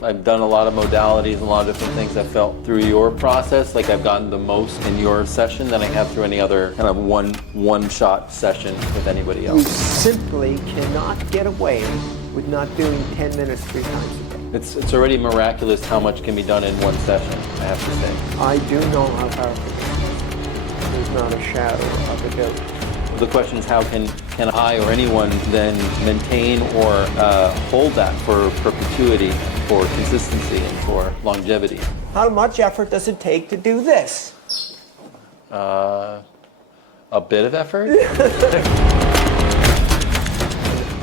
I've done a lot of modalities and a lot of different things. I felt through your process like I've gotten the most in your session than I have through any other kind of one-shot session with anybody You else. simply cannot get away with not doing 10 minutes 3 times a day. It's already miraculous how much can be done in one session, I have to say. I do know how powerful this is. There's not a shadow of a doubt. The question is how can I or anyone then maintain or hold that for perpetuity, for consistency, and for longevity? How much effort does it take to do this? A bit of effort?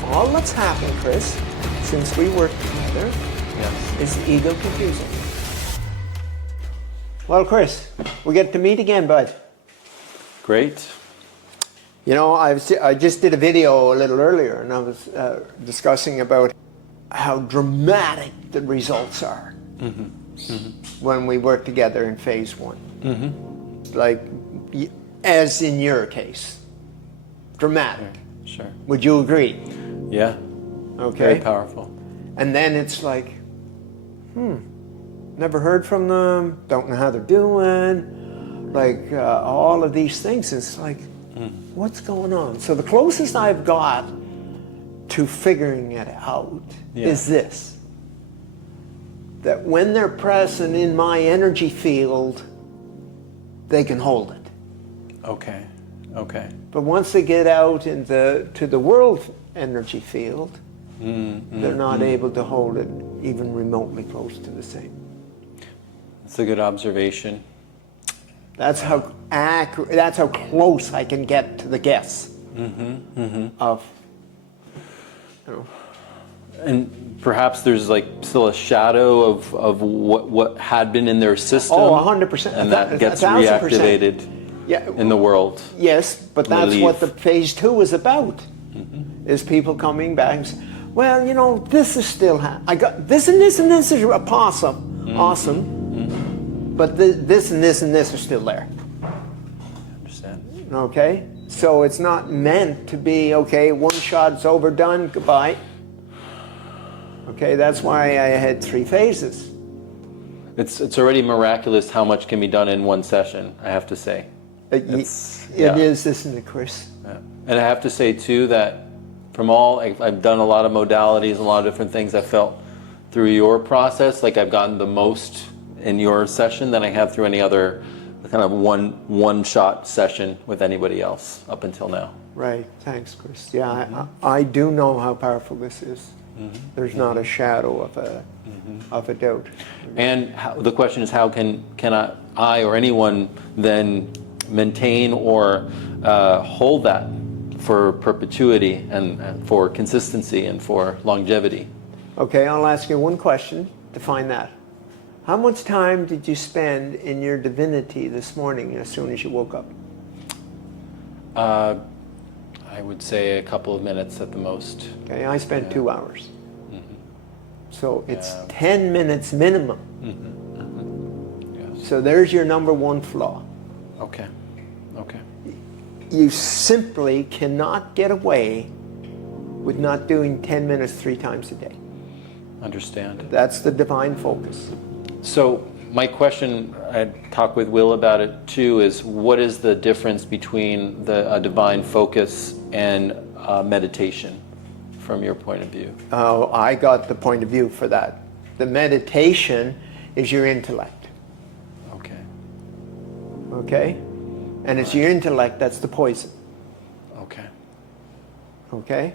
All that's happened, Chris, since we worked together, Yes. is ego confusing. Well, Chris, we get to meet again, bud. Great. You know, I just did a video a little earlier, and I was discussing about how dramatic the results are when we work together in phase 1. Like, as in your case, dramatic. Sure. Would you agree? Yeah. Okay. Very powerful. And then it's like, never heard from them, don't know how they're doing, like all of these things. It's like, what's going on? So the closest I've got to figuring it out is this: that when they're present in my energy field, they can hold it. Okay. Okay. But once they get out to the world energy field, they're not able to hold it even remotely close to the same. That's a good observation. That's how accurate, that's how close I can get to the guess of, you know. And perhaps there's like still a shadow of what had been in their system. Oh, 100%. And that gets 1,000%. reactivated in the world. Yes, but that's Relief. what the phase 2 is about. Is people coming back and saying, well, you know, this is still I got this and this and this is awesome. But this and this and this are still there. I understand. Okay? So it's not meant to be, okay, one shot, it's over, done, goodbye. Okay, that's why I had 3 phases. It's already miraculous how much can be done in one session, I have to say. It is, isn't it, Chris? Yeah. And I have to say, too, that from I've done a lot of modalities, a lot of different things. I felt through your process like I've gotten the most in your session than I have through any other kind of one-shot session with anybody else up until now. Right. Thanks, Chris. Yeah, I do know how powerful this is. There's not a shadow of a doubt. And the question is, how can I or anyone then maintain or hold that for perpetuity and for consistency and for longevity? Okay, I'll ask you one question to find that. How much time did you spend in your divinity this morning as soon as you woke up? I would say a couple of minutes at the most. Okay, I spent 2 hours. So it's 10 minutes minimum. Yes. So there's your number 1 flaw. Okay. Okay. You simply cannot get away with not doing 10 minutes 3 times a day. Understand. That's the divine focus. So my question, I talked with Will about it too, is what is the difference between a divine focus and meditation from your point of view? Oh, I got the point of view for that. The meditation is your intellect. Okay. Okay? And it's your intellect that's the poison. Okay. Okay?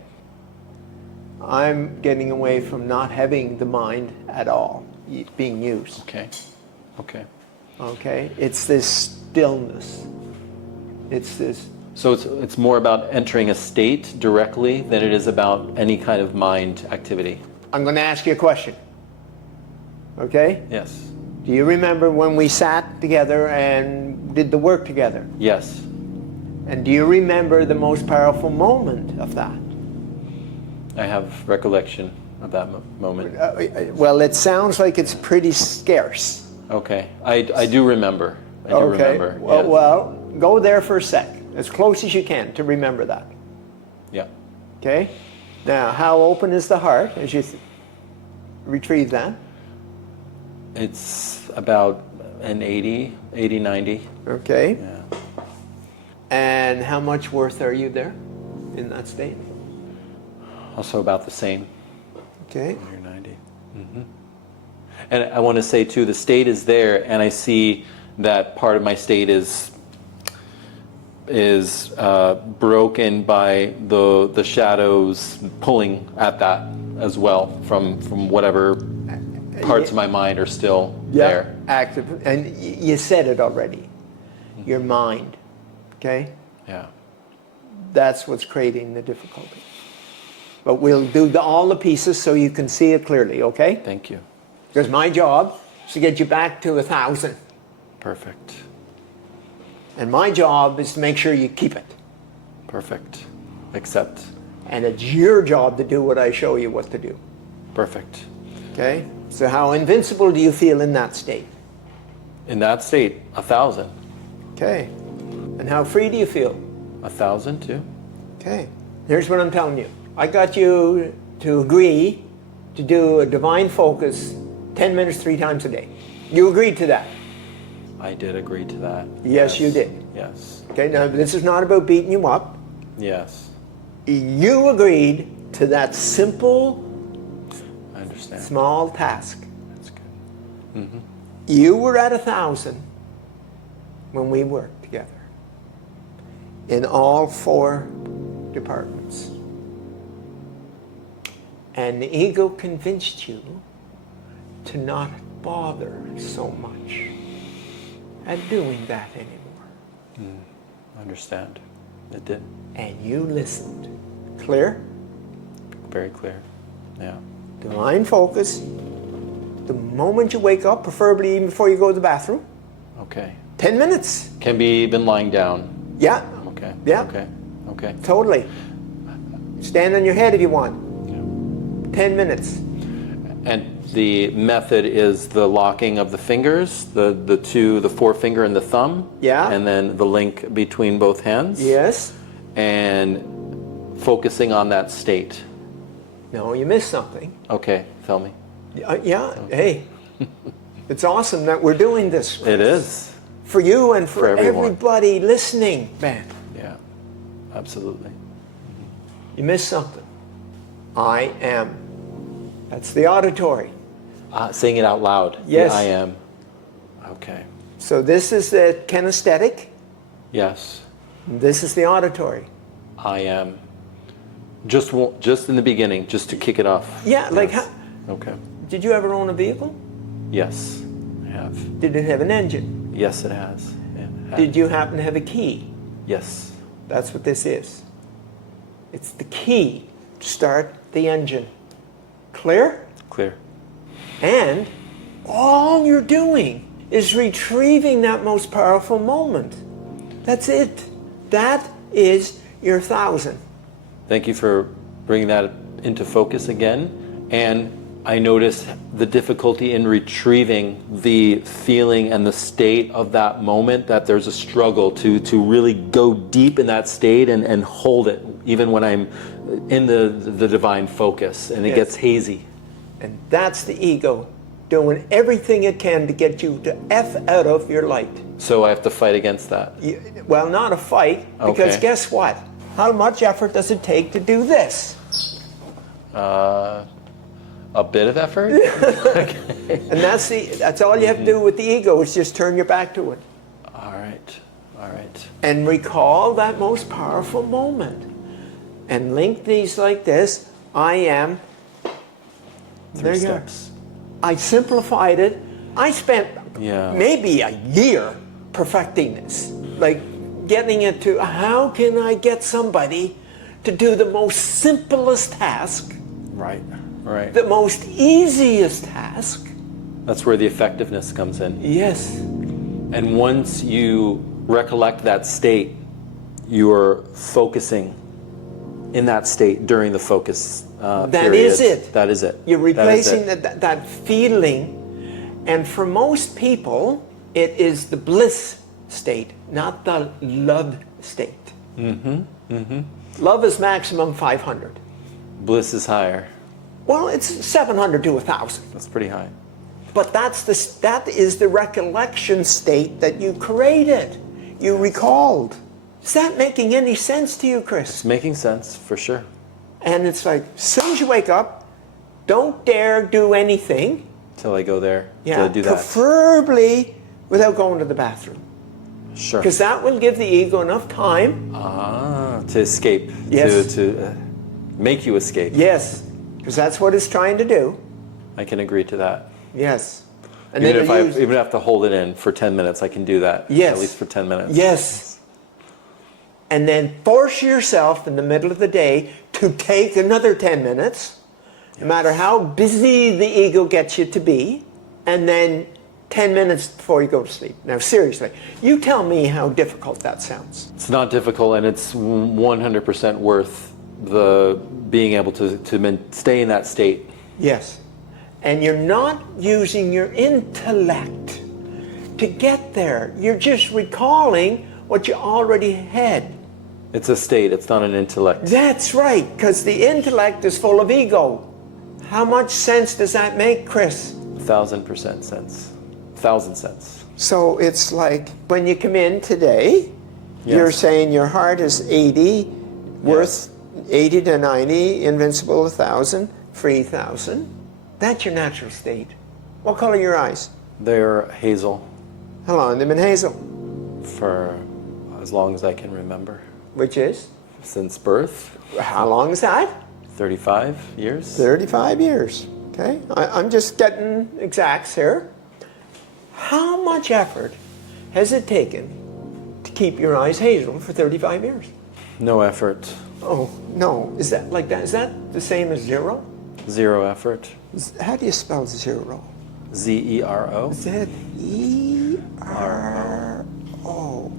I'm getting away from not having the mind at all being used. Okay. Okay. Okay? It's this stillness. It's this. So it's more about entering a state directly than it is about any kind of mind activity. I'm going to ask you a question. Okay? Yes. Do you remember when we sat together and did the work together? Yes. And do you remember the most powerful moment of that? I have recollection of that moment. Well, it sounds like it's pretty scarce. Okay. I do remember. I do remember. Well, yes. well, go there for a sec. As close as you can to remember that. Yeah. Okay? Now, how open is the heart as you retrieve that? It's about an 80, 90. Okay. Yeah. And how much worth are you there in that state? Also about the same. Okay. 80 or 90. And I want to say too, the state is there, and I see that part of my state is broken by the shadows pulling at that as well from whatever parts of my mind are still there. Active. And you said it already. Your mind. Okay? Yeah. That's what's creating the difficulty. But we'll do all the pieces so you can see it clearly, okay? Thank you. Because my job is to get you back to 1,000. Perfect. And my job is to make sure you keep it. Perfect. Accept. And it's your job to do what I show you what to do. Perfect. Okay? So how invincible do you feel in that state? In that state, 1,000. Okay. And how free do you feel? 1,000 too. Okay. Here's what I'm telling you. I got you to agree to do a divine focus 10 minutes 3 times a day. You agreed to that. I did agree to that. Yes, you did. Yes. Okay, now this is not about beating you up. Yes. You agreed to that simple, I understand. small task. That's good. You were at 1,000 when we worked together in all 4 departments. And the ego convinced you to not bother so much at doing that anymore. I understand. It did. And you listened. Clear? Very clear. Yeah. Divine focus. The moment you wake up, preferably even before you go to the bathroom, Okay. 10 minutes. Can be even lying down. Yeah, Okay. Yeah. Okay. Okay. totally. Stand on your head if you want. Yeah. 10 minutes. And the method is the locking of the fingers, the forefinger and the thumb. Yeah. And then the link between both hands. Yes. And focusing on that state. No, you missed something. Okay. Tell me. Yeah, hey. It's awesome that we're doing this. It is. For you and for everyone. everybody listening, man. Yeah. Absolutely. You missed something. I am. That's the auditory. Saying it out loud. Yes. The I am. Okay. So this is the kinesthetic. Yes. This is the auditory. I am. Just in the beginning, just to kick it off. Yeah, like Yes. how, Okay. did you ever own a vehicle? Yes, I have. Did it have an engine? Yes, it has. Yeah, it has. Did you happen to have a key? Yes. That's what this is. It's the key to start the engine. Clear? Clear. And all you're doing is retrieving that most powerful moment. That's it. That is your 1,000. Thank you for bringing that into focus again. And I notice the difficulty in retrieving the feeling and the state of that moment, that there's a struggle to really go deep in that state and hold it, even when I'm in the divine focus and it Yes. gets hazy. And that's the ego doing everything it can to get you to F out of your light. So I have to fight against that. Well, not a fight, because Okay. guess what? How much effort does it take to do this? A bit of effort? And that's all you have to do with the ego, is just turn your back to it. All right. All right. And recall that most powerful moment. And link these like this. I am. Three There you are. steps. I simplified it. I spent Yeah. maybe a year perfecting this. Like getting it to, how can I get somebody to do the most simplest task, Right. Right. the most easiest task? That's where the effectiveness comes in. Yes. And once you recollect that state, you are focusing in that state during the focus That period. is it. That is it. You're That is replacing it. that feeling. And for most people, it is the bliss state, not the love state. Love is maximum 500. Bliss is higher. Well, it's 700 to 1,000. That's pretty high. But that is the recollection state that you created, you recalled. Is that making any sense to you, Chris? It's making sense, for sure. And it's like, as soon as you wake up, don't dare do anything. Till I go there, till Yeah, I do that. preferably without going to the bathroom. Sure. Because that will give the ego enough time. To escape. Yes. To make you escape. Yes, because that's what it's trying to do. I can agree to that. Yes. And Even then if I even have to hold it in for 10 minutes, I can do that. Yes. At least for 10 minutes. Yes. And then force yourself in the middle of the day to take another 10 minutes, no matter how busy the ego gets you to be, and then 10 minutes before you go to sleep. Now, seriously, you tell me how difficult that sounds. It's not difficult, and it's 100% worth the being able to stay in that state. Yes. And you're not using your intellect to get there. You're just recalling what you already had. It's a state, it's not an intellect. That's right, because the intellect is full of ego. How much sense does that make, Chris? 1,000% sense. 1,000 cents. So it's like when you come in today, Yes. you're saying your heart is 80, worth 80 to 90, invincible 1,000, free 1,000. That's your natural state. What color are your eyes? They're hazel How long have they been hazel? for as long as I can remember. Which is? Since birth, How long is that? 35 years. 35 years. Okay, I'm just getting exacts here. How much effort has it taken to keep your eyes hazel for 35 years? No effort. Oh, no. Is that like that? Is that the same as zero? Zero effort. How do you spell zero? Z-E-R-O. Z-E-R-O.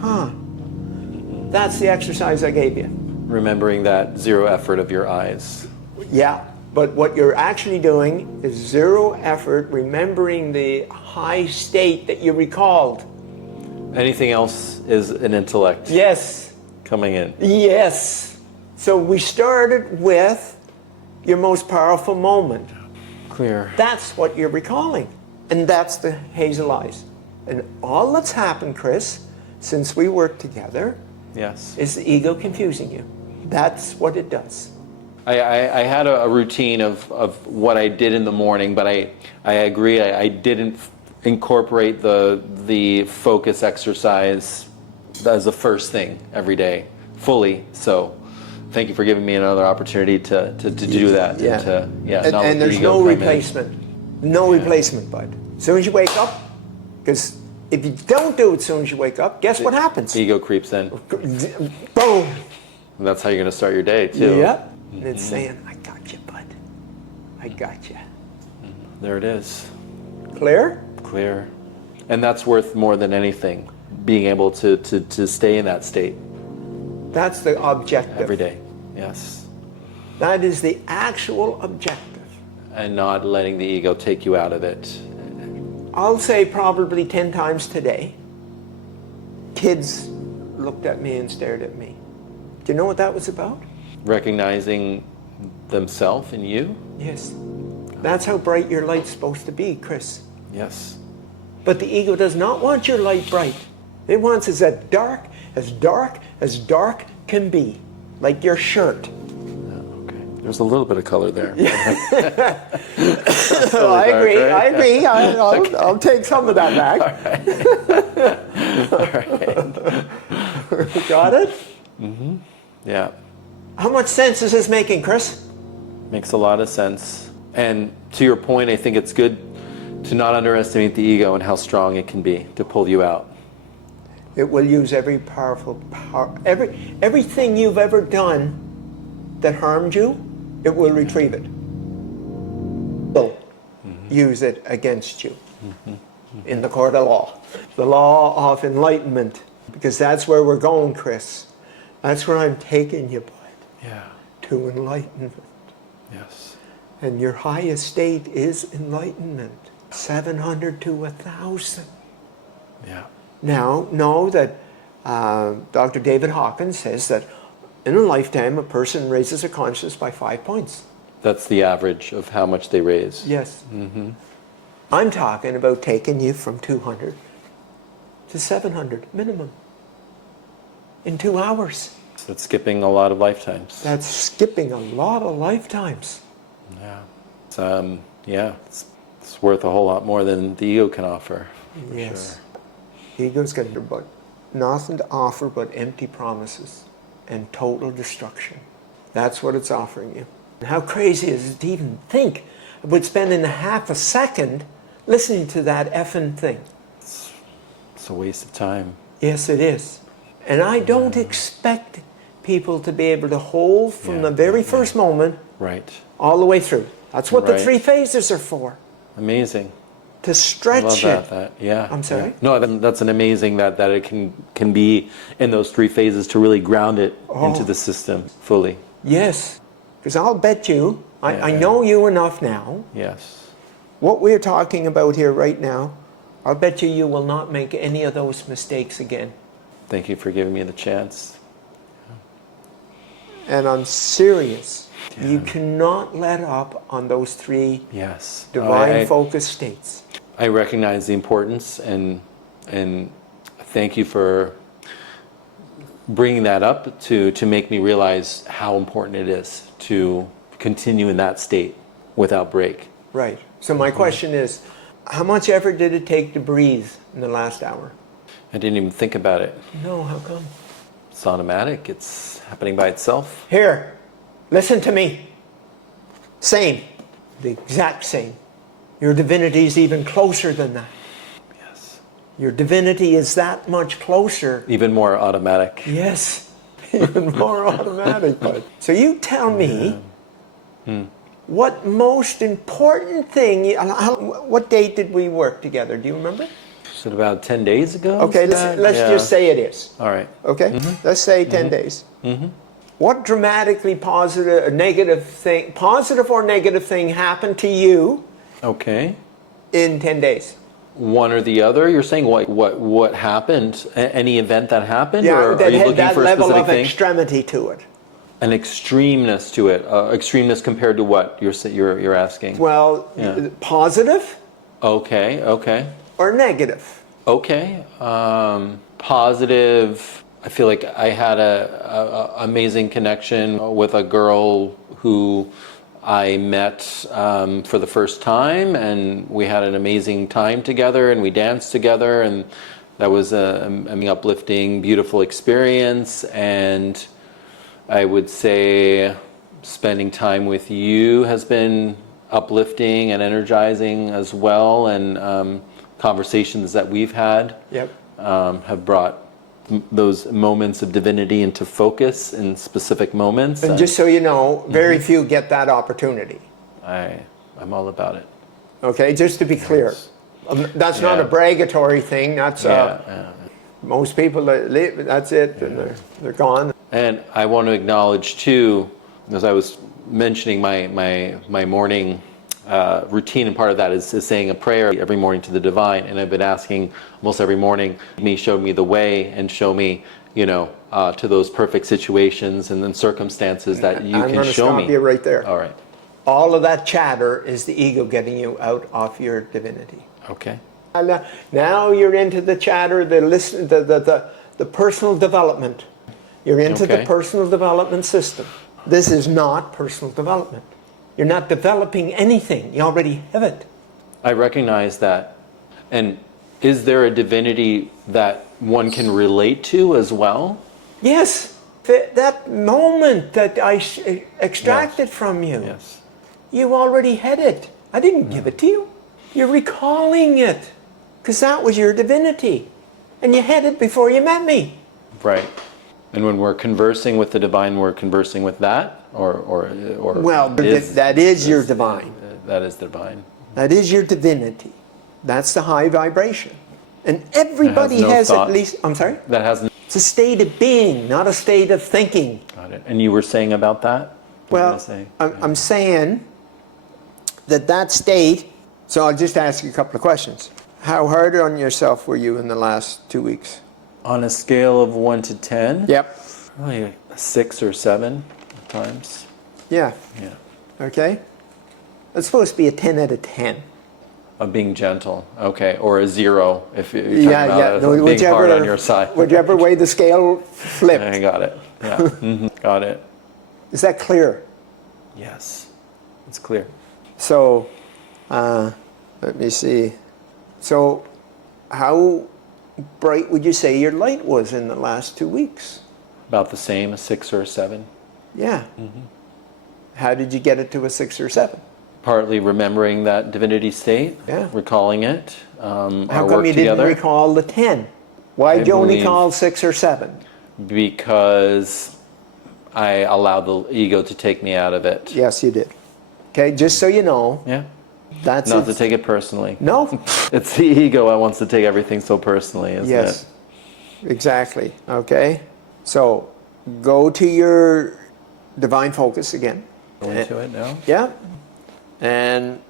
Huh. That's the exercise I gave you. Remembering that zero effort of your eyes. Yeah, but what you're actually doing is zero effort, remembering the high state that you recalled. Anything else is an intellect Yes, coming in. yes. So we started with your most powerful moment. Clear. That's what you're recalling. And that's the hazel eyes. And all that's happened, Chris, since we worked together, Yes. is the ego confusing you. That's what it does. I had a routine of what I did in the morning, but I agree I didn't incorporate the focus exercise as the first thing every day fully. So thank you for giving me another opportunity to do that. Yeah. And there's no replacement. No replacement, bud. As soon as you wake up, because if you don't do it as soon as you wake up, guess what happens? Ego creeps in. Boom. And that's how you're going to start your day too. Yep. And it's saying, I got you, bud. I got you. There it is. Clear? Clear. And that's worth more than anything. Being able to stay in that state That's the objective. every day. Yes. That is the actual objective. And not letting the ego take you out of it. I'll say probably 10 times today, kids looked at me and stared at me. Do you know what that was about? Recognizing themselves in you. Yes. That's how bright your light's supposed to be, Chris. Yes. But the ego does not want your light bright. It wants it as dark, as dark, as dark can be. Like your shirt. Okay. There's a little bit of color there. So I agree, dark, right? I agree. I'll take some of that back. All right. Got it? Yeah. How much sense is this making, Chris? Makes a lot of sense. And to your point, I think it's good to not underestimate the ego and how strong it can be to pull you out. It will use every powerful power, everything you've ever done that harmed you, it will retrieve it. Will use it against you in the court of law. The law of enlightenment, because that's where we're going, Chris. That's where I'm taking you, bud, Yeah. to enlightenment. Yes. And your highest state is enlightenment. 700 to 1,000. Yeah. Now, know that Dr. David Hawkins says that in a lifetime, a person raises their consciousness by 5 points. That's the average of how much they raise. Yes. I'm talking about taking you from 200 to 700 minimum in 2 hours. So it's skipping a lot of lifetimes. That's skipping a lot of lifetimes. Yeah. It's, yeah, it's worth a whole lot more than the ego can offer. Yes. Ego's got but nothing to offer but empty promises and total destruction. That's what it's offering you. And how crazy is it to even think about spending a half a second listening to that effing thing? It's a waste of time. Yes, it is. And I don't expect people to be able to hold from the very first moment Right. all the way through. That's what the Right. 3 phases are for. Amazing. To stretch I love it. that. Yeah. I'm sorry? Yeah. No, that's an amazing that it can be in those 3 phases to really ground it into the system fully. Yes. Because I'll bet you, I know you enough now. Yes. What we're talking about here right now, I'll bet you will not make any of those mistakes again. Thank you for giving me the chance. And I'm serious. Yeah. You cannot let up on those 3 Yes. divine focus states. I recognize the importance and thank you for bringing that up to make me realize how important it is to continue in that state without break. Right. So my question is, how much effort did it take to breathe in the last hour? I didn't even think about it. No, how come? It's automatic. It's happening by itself. Here, listen to me. Same. The exact same. Your divinity is even closer than that. Yes. Your divinity is that much closer. Even more automatic. Yes. Even more automatic. So you tell me what most important thing, what date did we work together? Do you remember? Is it about 10 days ago? Okay, let's just say it is. All right. Okay, let's say 10 days. What dramatically positive or negative thing happened to you? Okay. In 10 days. One or the other? You're saying what happened? Any event that happened? Yeah, or that are you had looking that for a level specific of thing? extremity to it. An extremeness to it. Extremeness compared to what you're asking? Well, positive Okay. Okay. or negative? Okay. Positive. I feel like I had a amazing connection with a girl who I met for the first time, and we had an amazing time together, and we danced together, and that was an uplifting, beautiful experience. And I would say spending time with you has been uplifting and energizing as well, and conversations that we've had have brought those moments of divinity into focus in specific moments. And just so you know, very few get that opportunity. I'm all about it. Okay, just to be clear. That's not a bragatory thing. That's most people, that's it, and they're gone. And I want to acknowledge too, as I was mentioning my morning routine, and part of that is saying a prayer every morning to the divine. And I've been asking almost every morning, show me the way and show me, to those perfect situations and then circumstances that you can show me. I'm going to stop you right there. All right. All of that chatter is the ego getting you out of your divinity. Okay. Now you're into the chatter, the personal development. You're into the personal development system. This is not personal development. You're not developing anything. You already have it. I recognize that. And is there a divinity that one can relate to as well? Yes. That moment that I extracted from you, you already had it. I didn't give it to you. You're recalling it because that was your divinity. And you had it before you met me. Right. And when we're conversing with the divine, we're conversing with that? Well, that is your divine. That is divine. That is your divinity. That's the high vibration. And everybody has at least, I'm sorry? That has It's a state of being, not a state of thinking. Got it. And you were saying about that? Well, I'm saying that state, so I'll just ask you a couple of questions. How hard on yourself were you in the last 2 weeks? On a scale of 1 to 10? Yep. Probably a 6 or 7 at times. Yeah. Yeah. Okay? It's supposed to be a 10 out of 10. Of being gentle, okay, or a 0 if you're talking Yeah, about yeah. being hard on your side. Whichever way the scale flipped. I got it. Yeah, got it. Is that clear? Yes, it's clear. So, let me see. So, how bright would you say your light was in the last 2 weeks? About the same, a 6 or a 7. Yeah. How did you get it to a 6 or 7? Partly remembering that divinity state, Yeah. recalling it. How our come work you together. didn't recall the 10? Why did you only believe- call 6 or 7? Because I allowed the ego to take me out of it. Yes, you did. Okay, just so you know, Yeah. that's Not it. to take it personally. No. It's the ego that wants to take everything so personally, isn't Yes, it? exactly. Okay, so go to your divine focus again. Go into it now. Yeah, and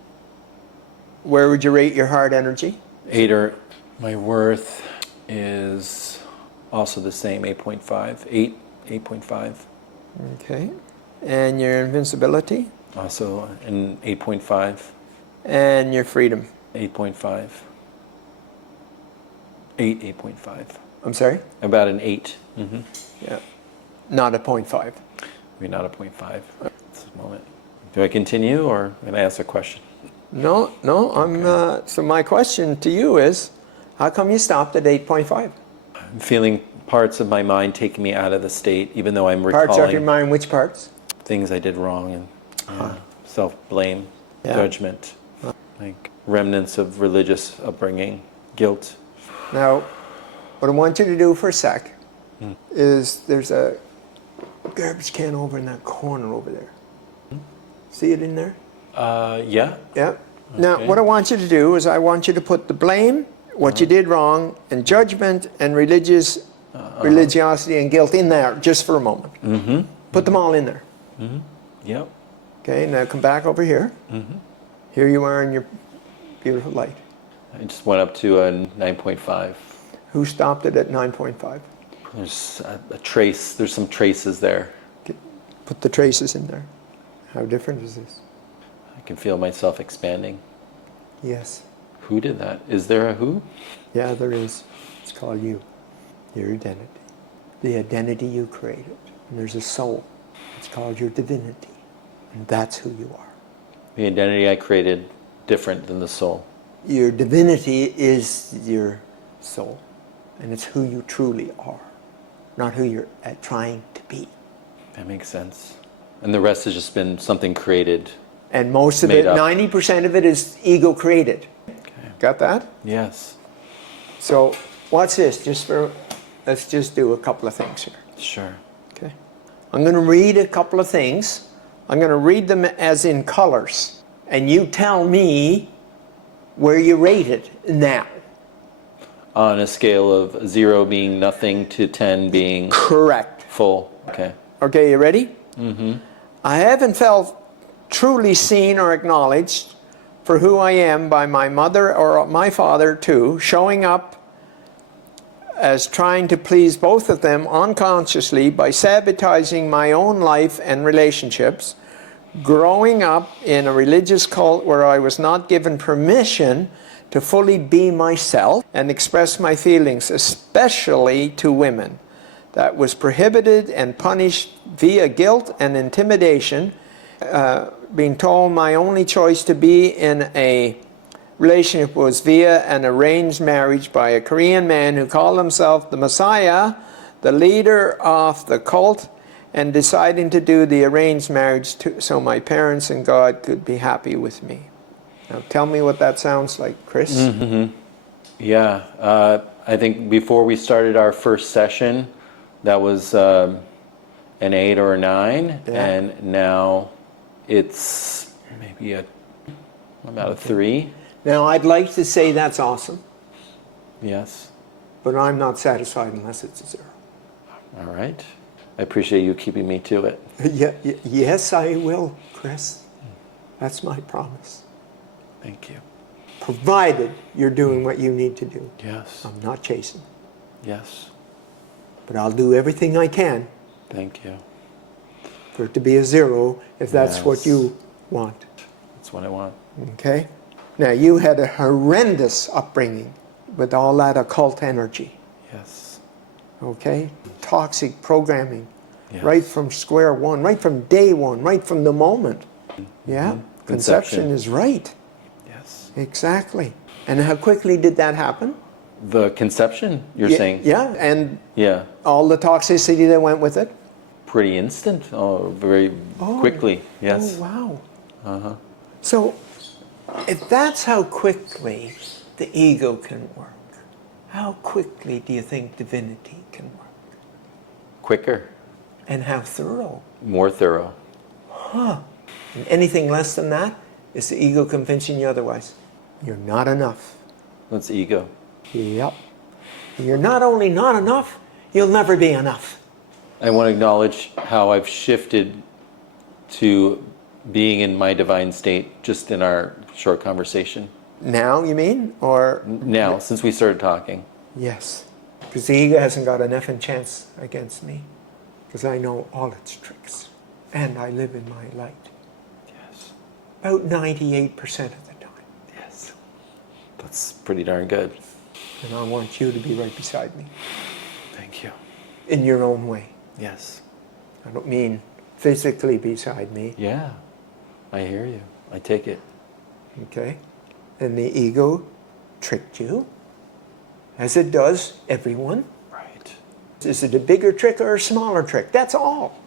where would you rate your heart energy? 8 or my worth is also the same, 8.5. 8.5. Okay, and your invincibility Also an 8.5. and your freedom. 8.5. 8.5. I'm sorry? About an 8. Yeah, not a 0.5. Maybe not a 0.5 at this moment. Do I continue or can I ask a question? No, no, so my question to you is, how come you stopped at 8.5? I'm feeling parts of my mind taking me out of the state, even though I'm recalling Parts of your mind, which parts? things I did wrong and self-blame, Yeah. judgment, like remnants of religious upbringing, guilt. Now, what I want you to do for a sec is there's a garbage can over in that corner over there. See it in there? Yeah. Yeah. Now, Okay. what I want you to do is I want you to put the blame, what you did wrong, and judgment and religiosity and guilt in there just for a moment. Put them all in there. Yep. Okay, now come back over here. Here you are in your beautiful light. I just went up to a 9.5. Who stopped it at 9.5? There's a trace. There's some traces there. Put the traces in there. How different is this? I can feel myself expanding. Yes. Who did that? Is there a who? Yeah, there is. It's called you. Your identity. The identity you created. And there's a soul. It's called your divinity. And that's who you are. The identity I created different than the soul. Your divinity is your soul. And it's who you truly are. Not who you're trying to be. That makes sense. And the rest has just been something created. And most of Made it, up. 90% of it is ego created. Okay. Got that? Yes. So, watch this. Let's just do a couple of things here. Sure. Okay. I'm going to read a couple of things. I'm going to read them as in colors. And you tell me where you rate it now. On a scale of 0 being nothing to 10 being Correct. full. Okay. Okay, you ready? I haven't felt truly seen or acknowledged for who I am by my mother or my father too, showing up as trying to please both of them unconsciously by sabotaging my own life and relationships, growing up in a religious cult where I was not given permission to fully be myself and express my feelings, especially to women. That was prohibited and punished via guilt and intimidation, being told my only choice to be in a relationship was via an arranged marriage by a Korean man who called himself the Messiah, the leader of the cult, and deciding to do the arranged marriage so my parents and God could be happy with me. Now tell me what that sounds like, Chris. Yeah. I think before we started our first session, that was an 8 or a 9. Yeah. And now it's maybe about a 3. Now I'd like to say that's awesome, Yes. but I'm not satisfied unless it's a 0. All right. I appreciate you keeping me to it. Yes, I will, Chris. That's my promise. Thank you. Provided you're doing what you need to do. Yes. I'm not chasing. Yes. But I'll do everything I can Thank you. for it to be a 0 if that's what Yes. you want. That's what I want. Okay? Now, you had a horrendous upbringing with all that occult energy, Yes. okay? Toxic programming, Yes. right from square one, right from day one, right from the moment. Yeah, conception is right. Yes. Exactly. And how quickly did that happen? The conception, you're saying? Yeah, and Yeah. all the toxicity that went with it? Pretty instant. Oh, very quickly. Yes. Oh, wow. So, if that's how quickly the ego can work, how quickly do you think divinity can work? Quicker. And how thorough? More thorough. And anything less than that is the ego convincing you otherwise. You're not enough. That's ego. Yep. You're not only not enough, you'll never be enough. I want to acknowledge how I've shifted to being in my divine state just in our short conversation. Now, you mean? Or? Now, since we started talking. Yes. Because the ego hasn't got an effing chance against me. Because I know all its tricks. And I live in my light. Yes. About 98% of the time. Yes. That's pretty darn good. And I want you to be right beside me. Thank you. In your own way. Yes. I don't mean physically beside me. Yeah. I hear you. I take it. Okay? And the ego tricked you. As it does everyone. Right. Is it a bigger trick or a smaller trick? That's all.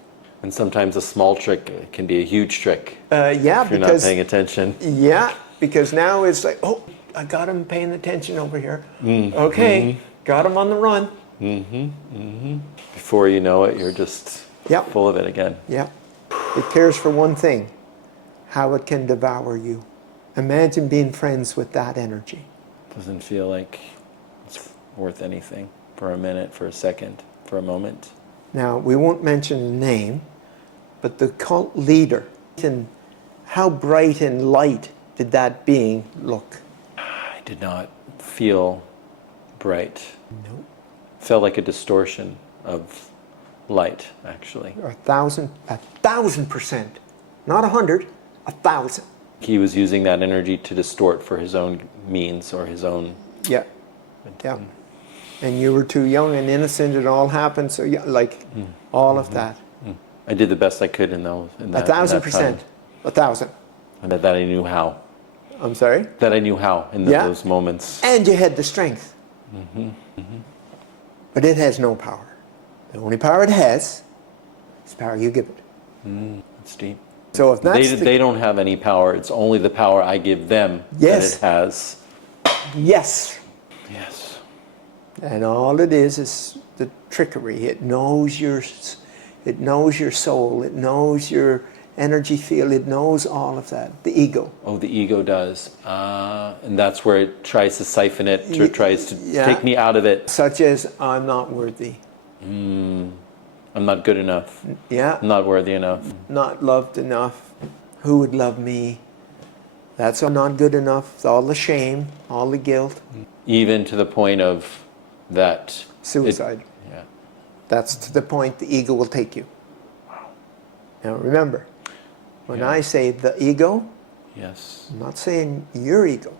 And sometimes a small trick can be a huge trick Yeah, if you're not because paying attention. yeah, because now it's like, oh, I got him paying attention over here. Okay, got him on the run. Before you know it, you're just Yep. full of it again. Yeah. It cares for one thing, how it can devour you. Imagine being friends with that energy. Doesn't feel like it's worth anything for a minute, for a second, for a moment. Now, we won't mention the name, but the cult leader, and how bright and light did that being look? I did not feel bright. No. Felt like a distortion of light, actually. 1,000%. Not 100, 1,000. He was using that energy to distort for his own means or his own. Yeah. Yeah. And you were too young and innocent, it all happened, so yeah, like all of that. I did the best I could in that. 1,000%. time. 1,000. And that I knew how. I'm sorry? That I knew how in Yeah. those moments. And you had the strength. But it has no power. The only power it has is power you give it. It's deep. So if that's They don't have any power. It's only the power I give them Yes. that it has. yes. Yes. And all it is the trickery. It knows your soul. It knows your energy field. It knows all of that. The ego. Oh, the ego does. And that's where it tries to siphon it or tries to Yeah. take me out of it. Such as, I'm not worthy. I'm not good enough. Yeah. I'm not worthy enough. Not loved enough. Who would love me? That's all not good enough. All the shame, all the guilt. Even to the point of that. Suicide. Yeah. That's to the point the ego will take you. Now remember, when Yeah. I say the ego, Yes. I'm not saying your ego.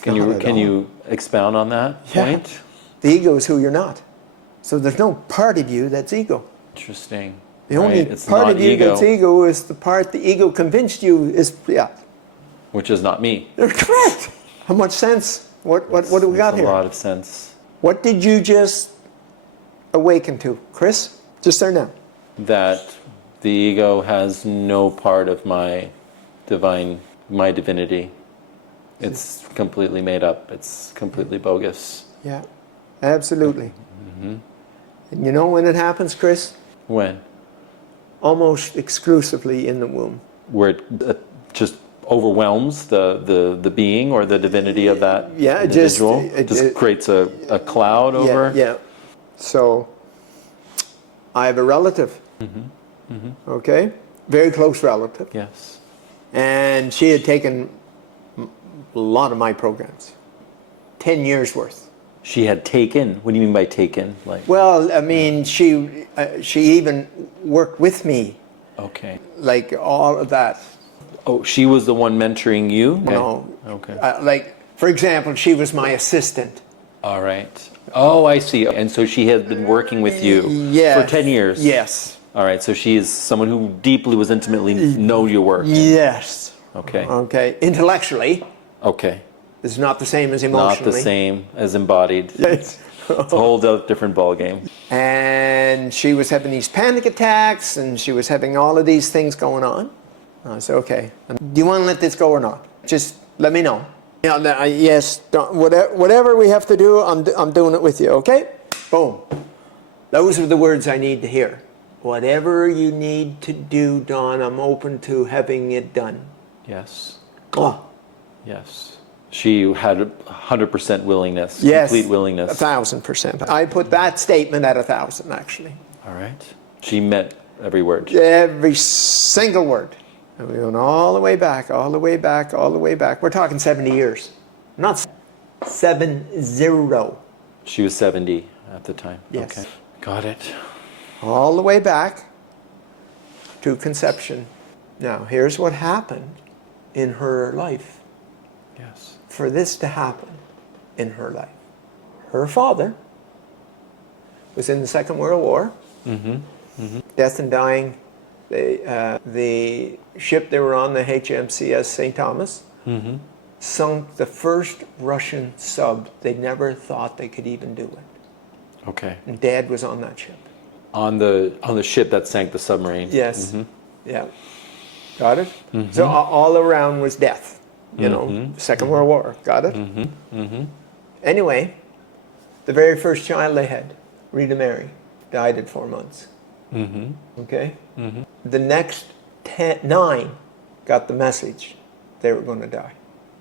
Can Not you at can all. you expound on that Yeah. point? The ego is who you're not. So there's no part of you that's ego. Interesting. The only Right, it's part not of you ego, that's ego is the part the ego convinced you is, yeah. which is not me. You're correct. How much sense? What do we got Makes here? a lot of sense. What did you just awaken to, Chris? Just there now. That the ego has no part of my divinity. It's completely made up. It's completely bogus. Yeah, absolutely. And you know when it happens, Chris? When? Almost exclusively in the womb. Where it just overwhelms the being or the divinity of that Yeah, individual? it Just creates a cloud over? Yeah. So, I have a relative. Okay? Very close relative. Yes. And she had taken a lot of my programs. 10 years worth. She had taken. What do you mean by taken? Like. Well, I mean, she even worked with me, Okay. like all of that. Oh, she was the one mentoring you? Okay. No. Okay. Like, for example, she was my assistant. All right. Oh, I see. And so she has been working with you Yes. for 10 years? Yes. All right. So she is someone who deeply was intimately know your work. Yes. Okay. Okay. Intellectually, Okay. it's not the same as Not emotionally. the same as embodied. Yes. It's a whole different ballgame. And she was having these panic attacks, and she was having all of these things going on. I said, okay, do you want to let this go or not? Just let me know. Yes, whatever we have to do, I'm doing it with you, okay? Boom. Those are the words I need to hear. Whatever you need to do, Don, I'm open to having it done. Yes. Oh, Yes. She had 100% willingness, yes, complete willingness. 1,000%. I put that statement at 1,000, actually. All right. She meant every word. Every single word. And we went all the way back, all the way back, all the way back. We're talking 70 years. Not 70. She was 70 at the time. Yes. Okay. Got it. All the way back to conception. Now, here's what happened in her life. Yes. For this to happen in her life. Her father was in the Second World War. Death and dying. The ship they were on, the HMCS St. Thomas, sunk the first Russian sub. They never thought they could even do it. Okay. And Dad was on that ship. On the ship that sank the submarine. Yes. Yeah. Got it? So all around was death. You know, Second World War. Got it? Anyway, the very first child they had, Rita Mary, died at 4 months. Okay? The next 9 got the message they were going to die.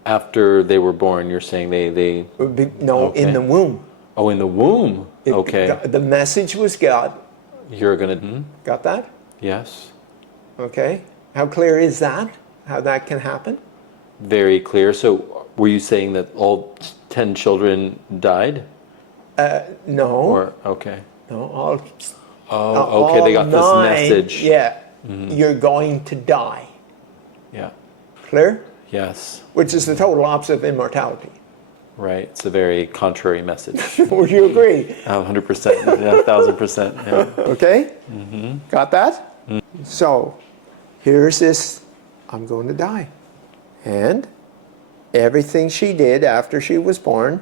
After they were born, you're saying they No, in the womb. Oh, in the womb. Okay. The message was got. You're gonna. Got that? Yes. Okay. How clear is that? How that can happen? Very clear. So, were you saying that all 10 children died? No. Or okay. No. All. Oh, okay. They got 9, this message. Yeah. You're going to die. Yeah. Clear? Yes. Which is the total opposite of immortality. Right. It's a very contrary message. Would you agree? 100%. Yeah, 1,000%. Yeah. Okay? Got that? So, here's this, I'm going to die. And everything she did after she was born,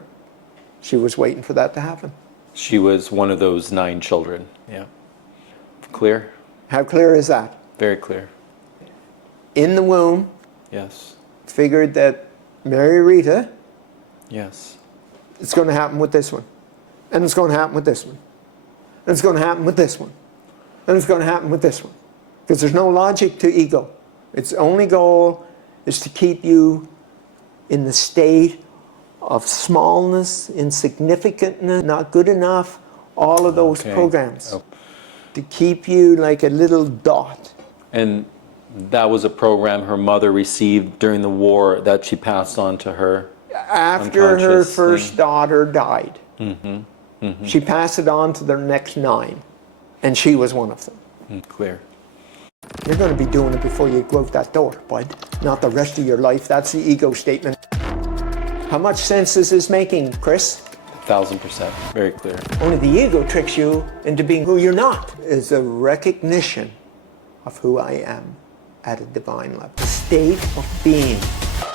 she was waiting for that to happen. She was one of those 9 children. Yeah. Clear? How clear is that? Very clear. In the womb, Yes. figured that Mary Rita, Yes. it's going to happen with this one. And it's going to happen with this one. And it's going to happen with this one. And it's going to happen with this one. Because there's no logic to ego. Its only goal is to keep you in the state of smallness, insignificantness, not good enough, all of those programs. Oh. To keep you like a little dot. And that was a program her mother received during the war that she passed on to her. After her Unconscious first thing. daughter died, she passed it on to the next 9, and she was one of them. Clear. You're going to be doing it before you go out that door, bud. Not the rest of your life. That's the ego statement. How much sense is this making, Chris? 1,000%. Very clear. Only the ego tricks you into being who you're not. Is a recognition of who I am at a divine level. The state of being.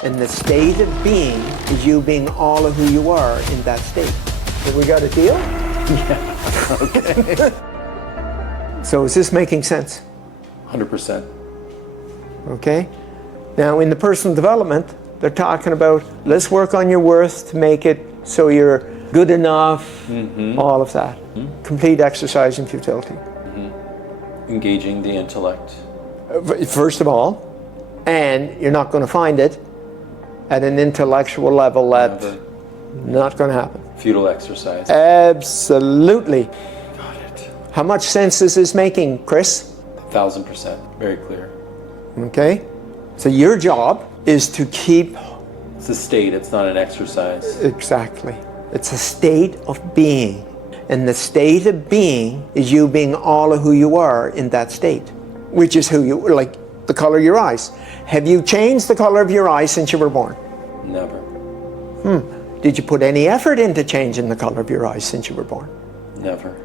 And the state of being is you being all of who you are in that state. So we got a deal? Yeah. Okay. So is this making sense? 100%. Okay? Now in the personal development, they're talking about let's work on your worth to make it so you're good enough, all of that. Complete exercise in futility. Engaging the intellect. First of all, and you're not going to find it at an intellectual level that's not going to happen. Futile exercise. Absolutely. Got it. How much sense is this making, Chris? 1,000%. Very clear. Okay? So your job is to keep... It's a state, it's not an exercise. Exactly. It's a state of being. And the state of being is you being all of who you are in that state. Which is who you... Like, the color of your eyes. Have you changed the color of your eyes since you were born? Never. Did you put any effort into changing the color of your eyes since you were born? Never.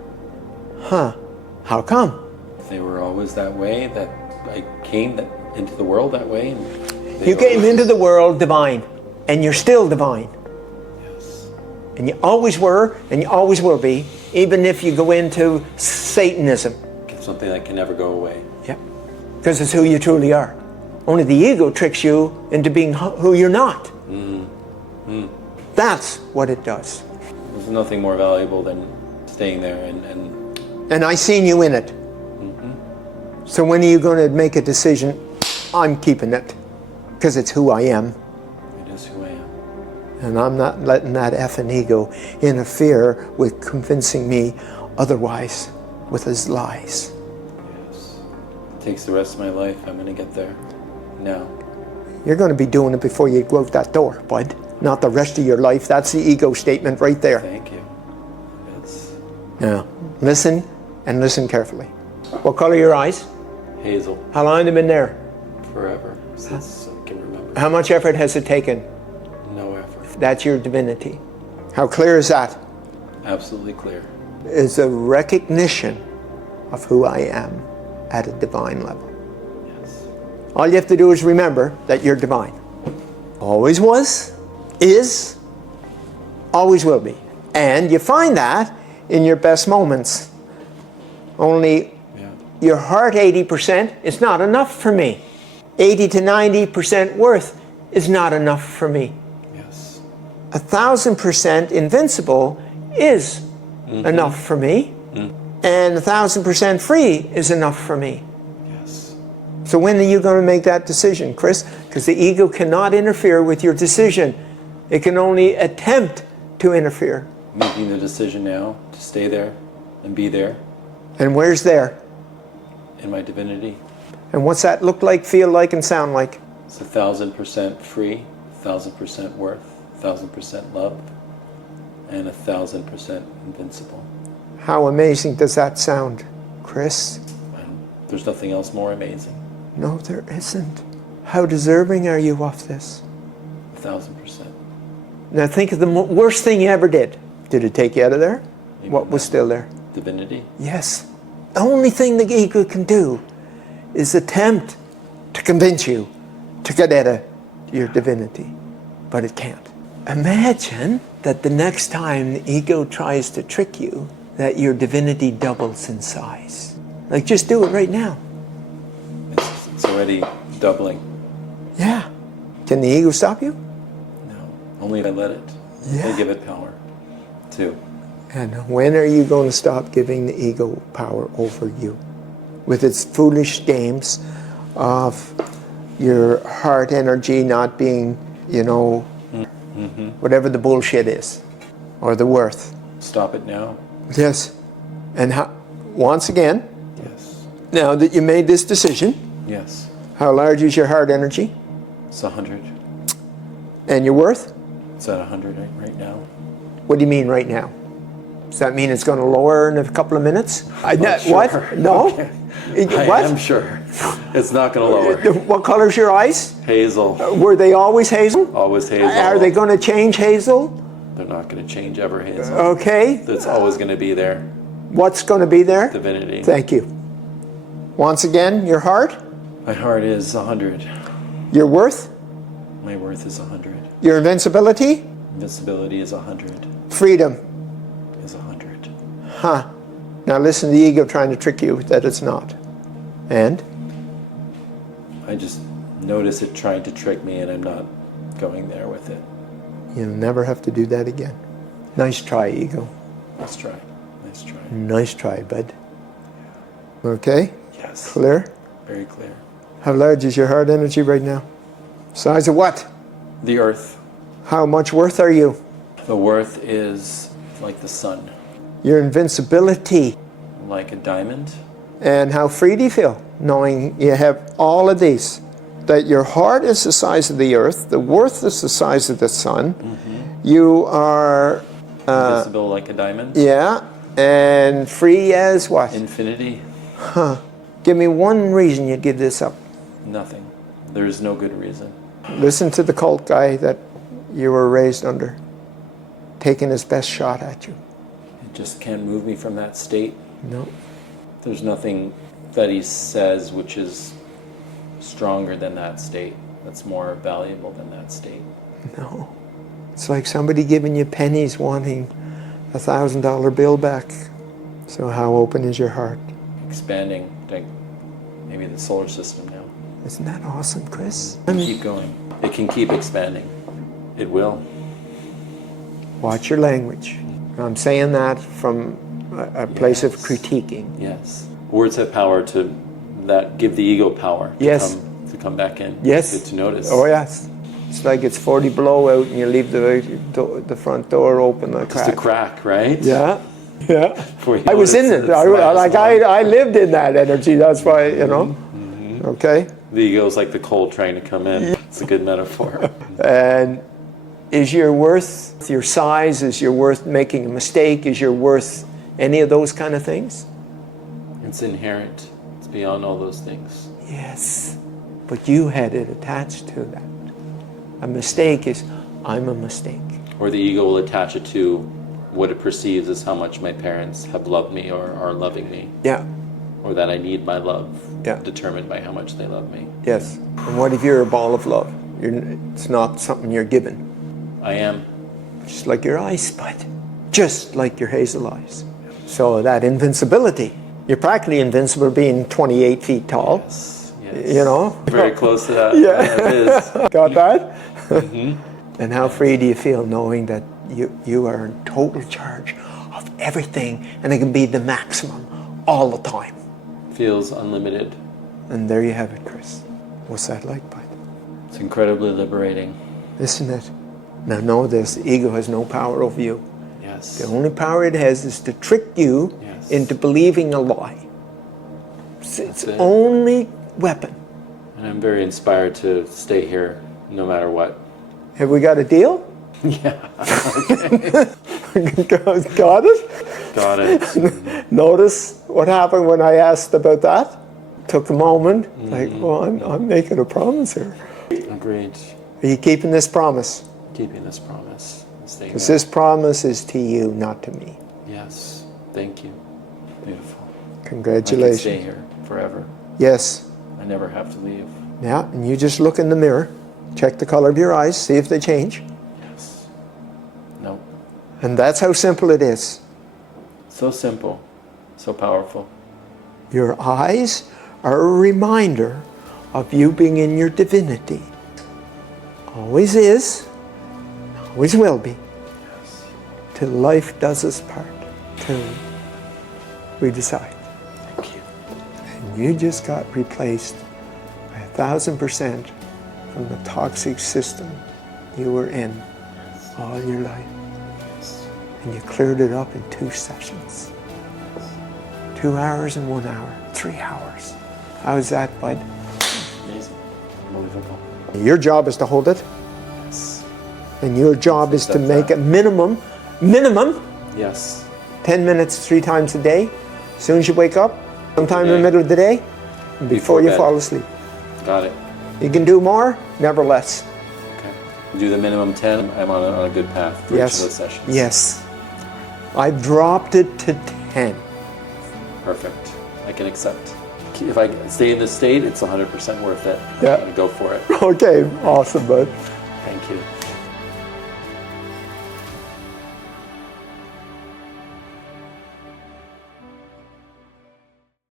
Huh. How come? They were always that way, that I came into the world that way. And You came into the world divine, and you're still divine. Yes. And you always were, and you always will be, even if you go into Satanism. It's something that can never go away. Yep. Because it's who you truly are. Only the ego tricks you into being who you're not. That's what it does. There's nothing more valuable than staying there And I seen you in it. So when are you going to make a decision? I'm keeping it. Because it's who I am. it is who I am. And I'm not letting that effing ego interfere with convincing me otherwise with his lies. Yes. It takes the rest of my life. I'm going to get there now. You're going to be doing it before you go out that door, bud. Not the rest of your life. That's the ego statement right there. Thank you. It's Now, listen and listen carefully. What color are your eyes? Hazel. How long have they been there? Forever. Since I can remember. How much effort has it taken? No effort. That's your divinity. How clear is that? Absolutely clear. It's a recognition of who I am at a divine level. Yes. All you have to do is remember that you're divine. Always was, is, always will be. And you find that in your best moments. Only your heart 80% is not enough for me. 80 to 90% worth is not enough for me. Yes. 1,000% invincible is enough for me. And 1,000% free is enough for me. Yes. So when are you going to make that decision, Chris? Because the ego cannot interfere with your decision. It can only attempt to interfere. Making the decision now to stay there and be there And where's there? in my divinity. And what's that look like, feel like, and sound like? It's 1,000% free, 1,000% worth, 1,000% love, and 1,000% invincible. How amazing does that sound, Chris? And there's nothing else more amazing. No, there isn't. How deserving are you of this? 1,000%. Now think of the worst thing you ever did. Did it take you out of there? Even What was that still there? Divinity. Yes. The only thing the ego can do is attempt to convince you to get out of your divinity. But it can't. Imagine that the next time the ego tries to trick you, that your divinity doubles in size. Like, just do it right now. It's already doubling. Yeah. Can the ego stop you? No. Only if I let it. Yeah. I give it power. Too. And when are you going to stop giving the ego power over you? With its foolish games of your heart energy not being, whatever the bullshit is, or the worth. Stop it now. Yes. And once again, Yes. now that you made this decision, Yes. how large is your heart energy It's 100. and your worth? It's at 100 right now. What do you mean right now? Does that mean it's going to lower in a couple of minutes? Sure. What? No? Okay. What? I am sure. It's not going to lower. What color's your eyes? Hazel. Were they always hazel? Always hazel. Are they going to change hazel? They're not going to change ever, Hazel. Okay. It's always going to be there. What's going to be there? Divinity. Thank you. Once again, your heart, My heart is 100. your worth, My worth is 100. your invincibility, Invincibility is 100. freedom. Is 100. Huh. Now listen to the ego trying to trick you that it's not. And? I just notice it trying to trick me, and I'm not going there with it. You'll never have to do that again. Nice try, ego. Let's try. Let's try. Nice try, bud. Okay? Yes. Clear? Very clear. How large is your heart energy right now? Size of what? The earth. How much worth are you? The worth is like the sun. Your invincibility. Like a diamond. And how free do you feel knowing you have all of these? That your heart is the size of the earth, the worth is the size of the sun. You are, Invisible like a diamond. yeah, and free as what? Infinity. Give me one reason you'd give this up. Nothing. There is no good reason. Listen to the cult guy that you were raised under, taking his best shot at you. It just can't move me from that state. No. There's nothing that he says which is stronger than that state, that's more valuable than that state. No. It's like somebody giving you pennies wanting $1,000 bill back. So how open is your heart? Expanding, like maybe the solar system now. Isn't that awesome, Chris? Keep going. It can keep expanding. It will. Watch your language. I'm saying that from a place of Yes. critiquing. Yes. Words have power to that give the ego power to Yes. to come back in. Yes. Good to notice. Oh, yes. It's like it's 40 below out and you leave the front door open a Just a crack, right? Yeah. Yeah. Before you I was in notice it. it's I lived in that energy. That's why, you know. Okay. The ego is like the cold trying to come in. It's a good metaphor. And is your worth your size? Is your worth making a mistake? Is your worth any of those kind of things? It's inherent. It's beyond all those things. Yes. But you had it attached to that. A mistake is, I'm a mistake. Or the ego will attach it to what it perceives as how much my parents have loved me or are loving me. Yeah. Or that I need my love Yeah. determined by how much they love me. Yes. And what if you're a ball of love? It's not something you're given. I am. Just like your eyes, Spud. Just like your hazel eyes. So that invincibility. You're practically invincible being 28 feet tall. Yes. You know? Very close to that. Yeah. It is. Got that? And how free do you feel knowing that you are in total charge of everything and it can be the maximum all the time? Feels unlimited. And there you have it, Chris. What's that like, Bud? It's incredibly liberating. Isn't it? Now know this, the ego has no power over you. Yes. The only power it has is to trick you Yes. into believing a lie. It's its it. only weapon. And I'm very inspired to stay here no matter what. Have we got a deal? Yeah. Got it? Got it. Notice what happened when I asked about that? Took a moment, like, well, I'm making a promise here. Agreed. Are you keeping this promise? Keeping this promise. Staying Because there. this promise is to you, not to me. Yes. Thank you. Beautiful. I can Congratulations. stay here forever. Yes. I never have to leave. Yeah, and you just look in the mirror, check the color of your eyes, see if they change. Yes. No. And that's how simple it is. So simple. So powerful. Your eyes are a reminder of you being in your divinity. Always is, always will be, Yes. till life does us part, till we decide. Thank you. And you just got replaced by 1,000% from the toxic system you were in all your life. Yes. And you cleared it up in 2 sessions. 2 hours and 1 hour, 3 hours. How's that, Bud? Amazing. Unbelievable. Your job is to hold it, Yes. and your job is to That's make that. a minimum, Yes. 10 minutes 3 times a day. As soon as you wake up, sometime in the day. middle of the day, and before you bed. fall asleep. Got it. You can do more, never less. Okay. Do the minimum 10. I'm on a good path for each of those sessions. Yes. I've dropped it to 10. Perfect. I can accept. If I stay in this state, it's 100% worth it. Yeah. I'm going to go for it. Okay, awesome, bud. Thank you.